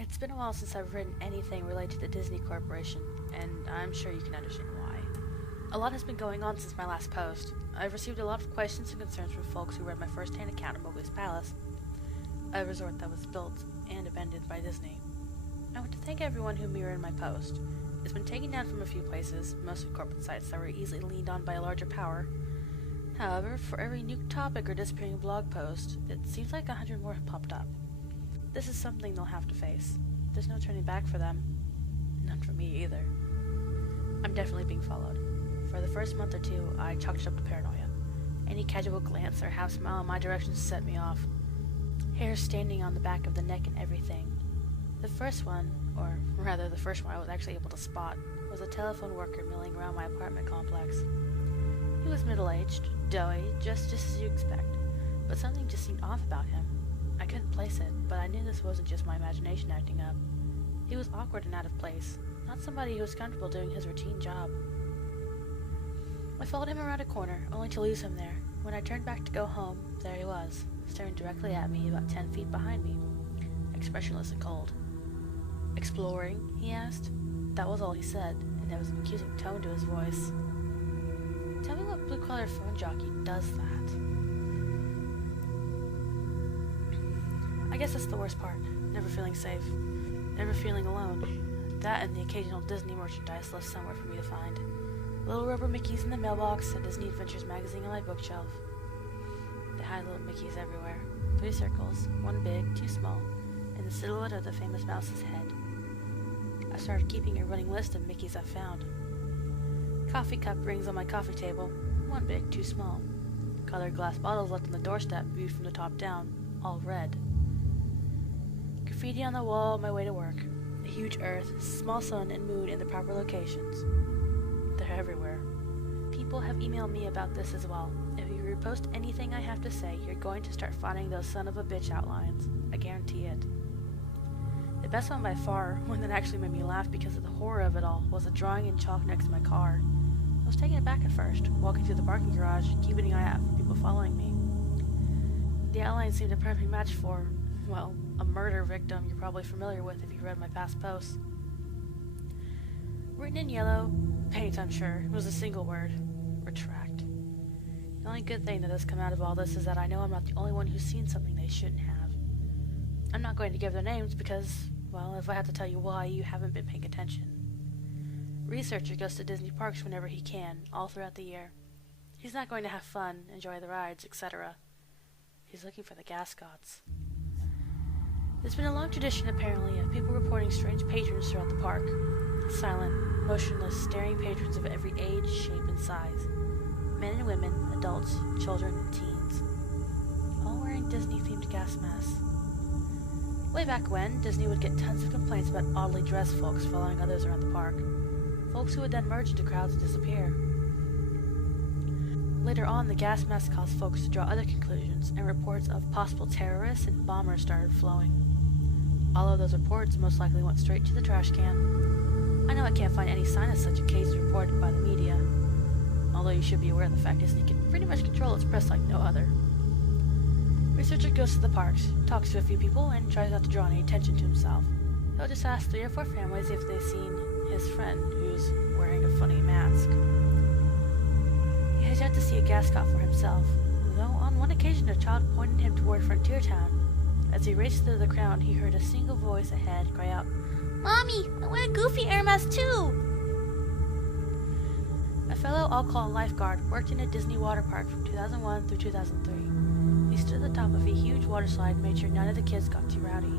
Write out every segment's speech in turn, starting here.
It's been a while since I've written anything related to the Disney Corporation, and I'm sure you can understand why. A lot has been going on since my last post. I've received a lot of questions and concerns from folks who read my first-hand account of Mowgli's Palace, a resort that was built and abandoned by Disney. I want to thank everyone who mirrored my post. It's been taken down from a few places, mostly corporate sites that were easily leaned on by a larger power. However, for every new topic or disappearing blog post, it seems like 100 more have popped up. This is something they'll have to face. There's no turning back for them. None for me either. I'm definitely being followed. For the first month or two, I chalked it up to paranoia. Any casual glance or half smile in my direction set me off. Hair standing on the back of the neck and everything. The first one, or rather the first one I was actually able to spot, was a telephone worker milling around my apartment complex. He was middle-aged, doughy, just as you expect, but something just seemed off about him. I couldn't place it, but I knew this wasn't just my imagination acting up. He was awkward and out of place, not somebody who was comfortable doing his routine job. I followed him around a corner, only to lose him there. When I turned back to go home, there he was, staring directly at me about 10 feet behind me, expressionless and cold. "Exploring?" he asked. That was all he said, and there was an accusing tone to his voice. Tell me what blue-collar phone jockey does that? I guess that's the worst part. Never feeling safe. Never feeling alone. That and the occasional Disney merchandise left somewhere for me to find. Little rubber Mickeys in the mailbox, a Disney Adventures magazine on my bookshelf. They hide little Mickeys everywhere. 3 circles, 1 big, 2 small, and the silhouette of the famous mouse's head. I started keeping a running list of Mickeys I found. Coffee cup rings on my coffee table, 1 big, 2 small. Colored glass bottles left on the doorstep, viewed from the top down, all red. Graffiti on the wall on my way to work. A huge earth, small sun, and moon in the proper locations. They're everywhere. People have emailed me about this as well. If you repost anything I have to say, you're going to start finding those son of a bitch outlines. I guarantee it. The best one by far, one that actually made me laugh because of the horror of it all, was a drawing in chalk next to my car. I was taken aback at first, walking through the parking garage, keeping an eye out for people following me. The outline seemed a perfect match for, well, a murder victim you're probably familiar with if you read my past posts. Written in yellow, paint I'm sure, was a single word: retract. The only good thing that has come out of all this is that I know I'm not the only one who's seen something they shouldn't have. I'm not going to give their names because, well, if I have to tell you why, you haven't been paying attention. Researcher goes to Disney parks whenever he can, all throughout the year. He's not going to have fun, enjoy the rides, etc. He's looking for the gas gods. There's been a long tradition, apparently, of people reporting strange patrons throughout the park. Silent, motionless, staring patrons of every age, shape, and size. Men and women, adults, children, and teens. All wearing Disney-themed gas masks. Way back when, Disney would get tons of complaints about oddly dressed folks following others around the park. Folks who would then merge into crowds and disappear. Later on, the gas masks caused folks to draw other conclusions, and reports of possible terrorists and bombers started flowing. All of those reports most likely went straight to the trash can. I know I can't find any sign of such a case reported by the media, although you should be aware of the fact Disney can pretty much control its press like no other. Researcher goes to the parks, talks to a few people, and tries not to draw any attention to himself. He'll just ask 3 or 4 families if they've seen his friend, who's wearing a funny mask. He has yet to see a gas cop for himself, though on one occasion a child pointed him toward Frontier Town. As he raced through the crowd, he heard a single voice ahead cry out, "Mommy, I want a goofy air mask too!" A fellow all-call lifeguard worked in a Disney water park from 2001 through 2003. He stood at the top of a huge water slide and made sure none of the kids got too rowdy.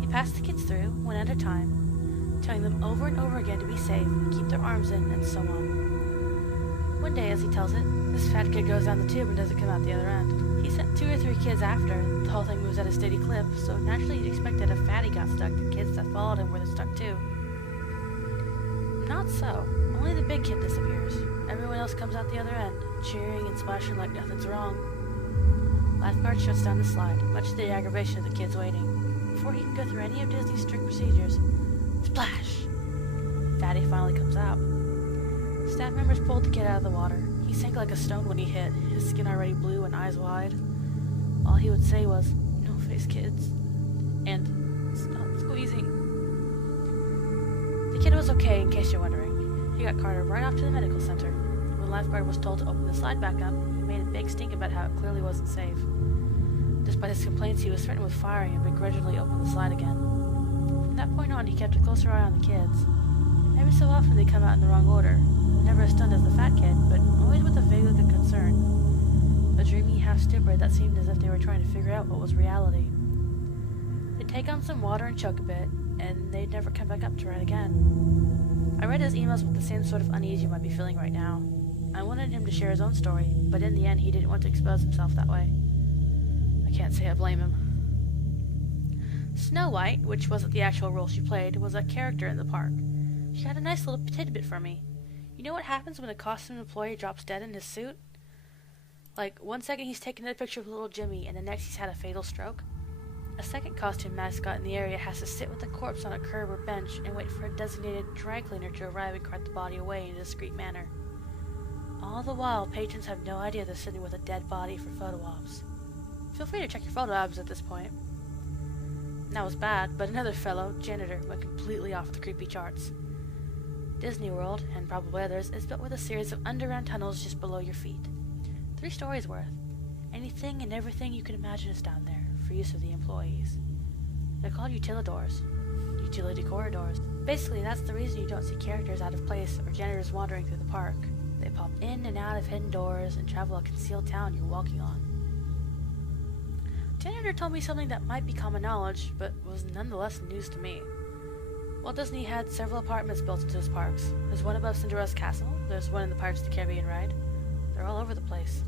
He passed the kids through, one at a time, telling them over and over again to be safe, keep their arms in, and so on. One day, as he tells it, this fat kid goes down the tube and doesn't come out the other end. He sent 2 or 3 kids after. The whole thing moves at a steady clip, so naturally you'd expect that if fatty got stuck, the kids that followed him were stuck too. Not so. Only the big kid disappears. Everyone else comes out the other end, cheering and splashing like nothing's wrong. Lifeguard shuts down the slide, much to the aggravation of the kids waiting. Before he can go through any of Disney's strict procedures, splash! Fatty finally comes out. Staff members pulled the kid out of the water. He sank like a stone when he hit, his skin already blue and eyes wide. All he would say was, "No face, kids," and "Stop squeezing." was okay, in case you're wondering. He got carted right off to the medical center. When the lifeguard was told to open the slide back up, he made a big stink about how it clearly wasn't safe. Despite his complaints, he was threatened with firing and begrudgingly opened the slide again. From that point on, he kept a closer eye on the kids. Every so often they come out in the wrong order. Never as stunned as the fat kid, but always with a vague look of concern. A dreamy, half-stupor that seemed as if they were trying to figure out what was reality. They'd take on some water and choke a bit, and they'd never come back up to ride again. I read his emails with the same sort of unease you might be feeling right now. I wanted him to share his own story, but in the end he didn't want to expose himself that way. I can't say I blame him. Snow White, which wasn't the actual role she played, was a character in the park. She had a nice little tidbit for me. You know what happens when a costume employee drops dead in his suit? Like, one second he's taking a picture of little Jimmy, and the next he's had a fatal stroke. A second costume mascot in the area has to sit with the corpse on a curb or bench and wait for a designated dry cleaner to arrive and cart the body away in a discreet manner. All the while, patrons have no idea they're sitting with a dead body for photo ops. Feel free to check your photo albums at this point. That was bad, but another fellow, janitor, went completely off the creepy charts. Disney World, and probably others, is built with a series of underground tunnels just below your feet. 3 stories worth. Anything and everything you can imagine is down there, for use of the employees. They're called utilidors. Utility corridors. Basically, that's the reason you don't see characters out of place or janitors wandering through the park. They pop in and out of hidden doors and travel a concealed town you're walking on. Janitor told me something that might be common knowledge, but was nonetheless news to me. Walt Disney had several apartments built into his parks. There's one above Cinderella's castle, there's one in the Pirates of the Caribbean ride. They're all over the place.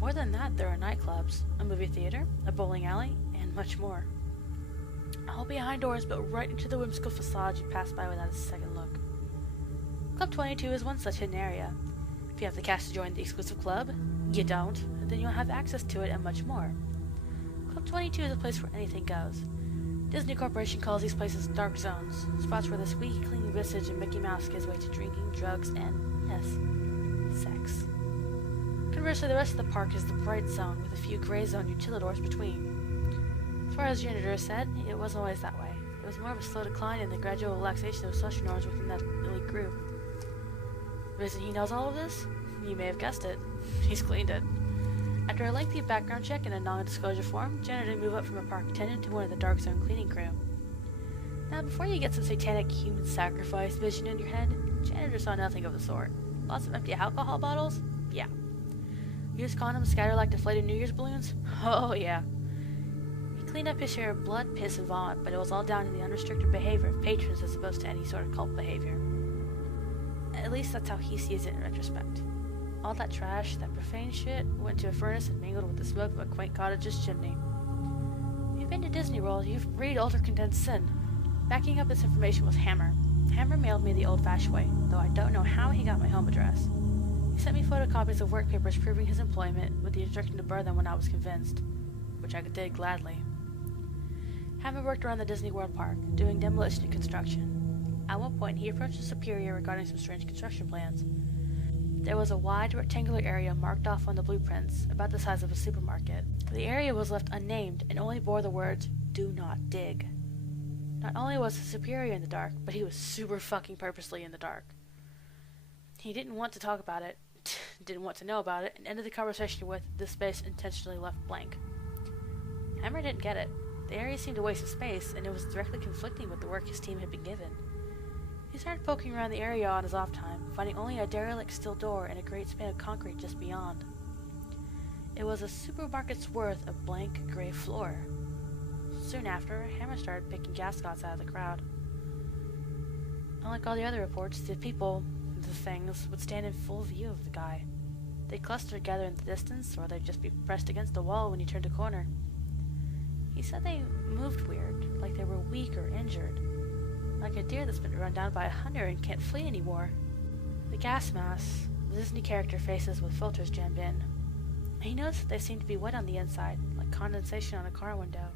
More than that, there are nightclubs, a movie theater, a bowling alley, and much more. All behind doors built right into the whimsical facade you pass by without a second look. Club 22 is one such hidden area. If you have the cash to join the exclusive club, you don't, and then you'll have access to it and much more. Club 22 is a place where anything goes. Disney Corporation calls these places dark zones, spots where the squeaky clean visage of Mickey Mouse gives way to drinking, drugs, and, yes, sex. Conversely, the rest of the park is the bright zone with a few gray zone utilidors between. As far as janitor said, it wasn't always that way. It was more of a slow decline in the gradual relaxation of social norms within that elite group. The reason he knows all of this? You may have guessed it. He's cleaned it. After a lengthy background check and a non-disclosure form, janitor moved up from a park attendant to one of the dark zone cleaning crew. Now, before you get some satanic human sacrifice vision in your head, janitor saw nothing of the sort. Lots of empty alcohol bottles? Yeah. Used condoms scattered like deflated New Year's balloons? Oh yeah. He cleaned up his share of blood, piss, and vomit, but it was all down to the unrestricted behavior of patrons as opposed to any sort of cult behavior. At least that's how he sees it in retrospect. All that trash, that profane shit, went to a furnace and mingled with the smoke of a quaint cottage's chimney. If you've been to Disney World, you've breathed ultra-condensed sin. Backing up this information was Hammer. Hammer mailed me the old-fashioned way, though I don't know how he got my home address. He sent me photocopies of work papers proving his employment with the instruction to burn them when I was convinced, which I did gladly. Hammer worked around the Disney World Park, doing demolition and construction. At one point, he approached his superior regarding some strange construction plans. There was a wide rectangular area marked off on the blueprints, about the size of a supermarket. The area was left unnamed and only bore the words, "Do not dig." Not only was his superior in the dark, but he was super fucking purposely in the dark. He didn't want to talk about it, didn't want to know about it, and ended the conversation with, "This space intentionally left blank." Hammer didn't get it. The area seemed a waste of space, and it was directly conflicting with the work his team had been given. He started poking around the area on his off time, finding only a derelict steel door and a great span of concrete just beyond. It was a supermarket's worth of blank gray floor. Soon after, Hammer started picking gascots out of the crowd. Unlike all the other reports, the people, the things, would stand in full view of the guy. They'd cluster together in the distance, or they'd just be pressed against the wall when he turned a corner. He said they moved weird, like they were weak or injured. Like a deer that's been run down by a hunter and can't flee anymore. The gas masks, the Disney character faces with filters jammed in. He noticed that they seemed to be wet on the inside, like condensation on a car window.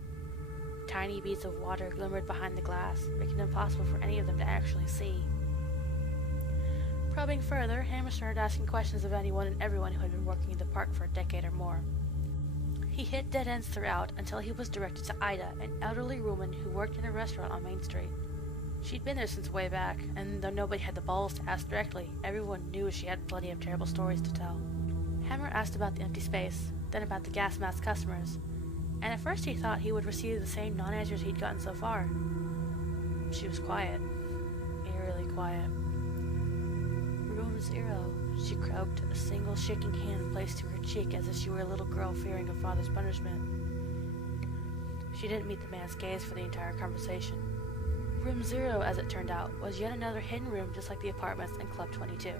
Tiny beads of water glimmered behind the glass, making it impossible for any of them to actually see. Probing further, Hammer started asking questions of anyone and everyone who had been working in the park for a decade or more. He hit dead ends throughout until he was directed to Ida, an elderly woman who worked in a restaurant on Main Street. She'd been there since way back, and though nobody had the balls to ask directly, everyone knew she had plenty of terrible stories to tell. Hammer asked about the empty space, then about the gas mask customers, and at first he thought he would receive the same non-answers he'd gotten so far. She was quiet. Eerily quiet. Room 0, she croaked, a single shaking hand placed to her cheek as if she were a little girl fearing her father's punishment. She didn't meet the man's gaze for the entire conversation. Room 0, as it turned out, was yet another hidden room just like the apartments in Club 22.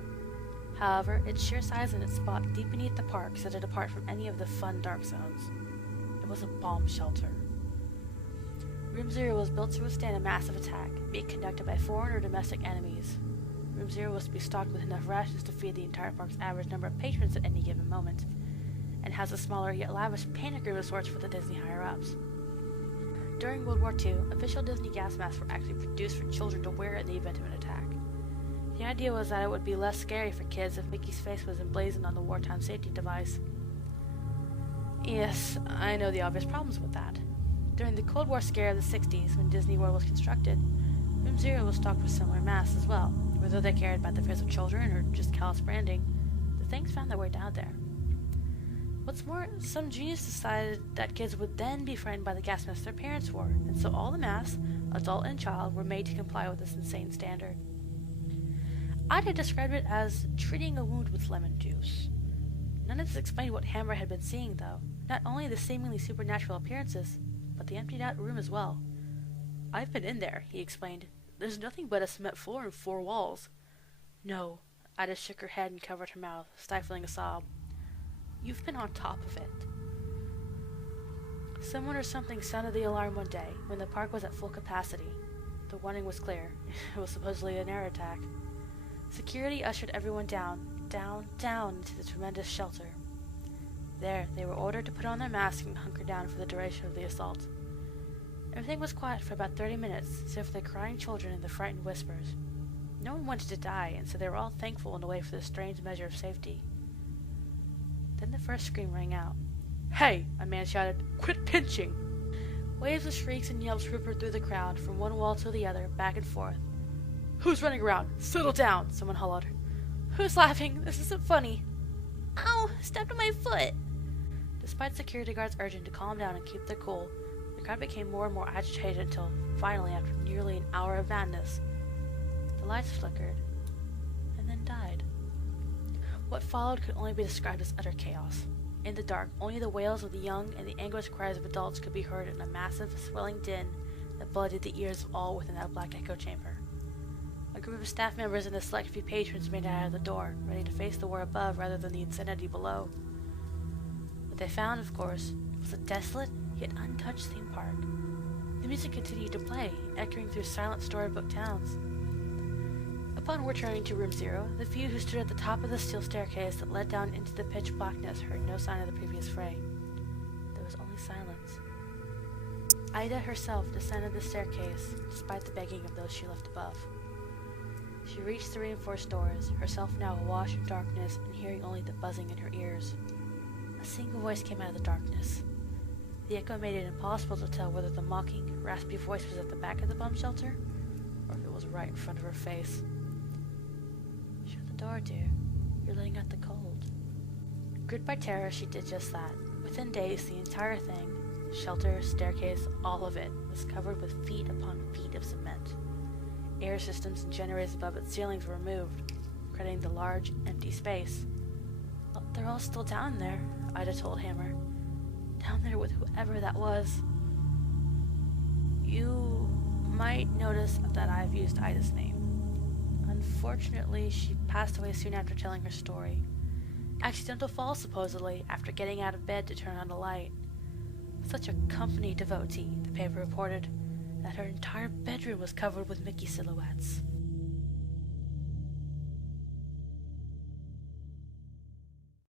However, its sheer size and its spot deep beneath the park set it apart from any of the fun dark zones. It was a bomb shelter. Room 0 was built to withstand a massive attack, be it conducted by foreign or domestic enemies. Room 0 was to be stocked with enough rations to feed the entire park's average number of patrons at any given moment, and has a smaller yet lavish panic room of sorts for the Disney higher-ups. During World War II, official Disney gas masks were actually produced for children to wear in the event of an attack. The idea was that it would be less scary for kids if Mickey's face was emblazoned on the wartime safety device. Yes, I know the obvious problems with that. During the Cold War scare of the 60s, when Disney World was constructed, Room 0 was stocked with similar masks as well. Whether they cared about the fears of children or just callous branding, the things found their way down there. What's more, some genius decided that kids would then be frightened by the gas masks their parents wore, and so all the masks, adult and child, were made to comply with this insane standard. Ida described it as treating a wound with lemon juice. None of this explained what Hammer had been seeing, though. Not only the seemingly supernatural appearances, but the emptied-out room as well. "I've been in there," he explained. "There's nothing but a cement floor and 4 walls." "No." Ida shook her head and covered her mouth, stifling a sob. "You've been on top of it." Someone or something sounded the alarm one day, when the park was at full capacity. The warning was clear. It was supposedly an air attack. Security ushered everyone down into the tremendous shelter. There, they were ordered to put on their masks and hunker down for the duration of the assault. Everything was quiet for about 30 minutes, save for the crying children and the frightened whispers. No one wanted to die, and so they were all thankful in a way for this strange measure of safety. Then the first scream rang out. "Hey!" a man shouted. "Quit pinching!" Waves of shrieks and yelps rippled through the crowd, from one wall to the other, back and forth. "Who's running around? Settle down!" someone hollered. "Who's laughing? This isn't funny." "Ow! Stepped on my foot!" Despite security guards urging to calm down and keep their cool, the crowd became more and more agitated until, finally, after nearly an hour of madness, the lights flickered, and then died. What followed could only be described as utter chaos. In the dark, only the wails of the young and the anguished cries of adults could be heard in a massive, swelling din that blooded the ears of all within that black echo chamber. A group of staff members and a select few patrons made it out of the door, ready to face the war above rather than the insanity below. What they found, of course, was a desolate yet untouched theme park. The music continued to play, echoing through silent storybook towns. Upon returning to Room 0, the few who stood at the top of the steel staircase that led down into the pitch blackness heard no sign of the previous fray. There was only silence. Ida herself descended the staircase, despite the begging of those she left above. She reached the reinforced doors, herself now awash in darkness and hearing only the buzzing in her ears. A single voice came out of the darkness. The echo made it impossible to tell whether the mocking, raspy voice was at the back of the bomb shelter, or if it was right in front of her face. "Shut the door, dear. You're letting out the cold." Gripped by terror, she did just that. Within days, the entire thing, shelter, staircase, all of it, was covered with feet upon feet of cement. Air systems and generators above its ceilings were removed, creating the large, empty space. "Oh, they're all still down there," Ida told Hammer. "Down there with whoever that was." You might notice that I've used Ida's name. Unfortunately, she passed away soon after telling her story. Accidental fall, supposedly, after getting out of bed to turn on a light. Such a company devotee, the paper reported, that her entire bedroom was covered with Mickey silhouettes.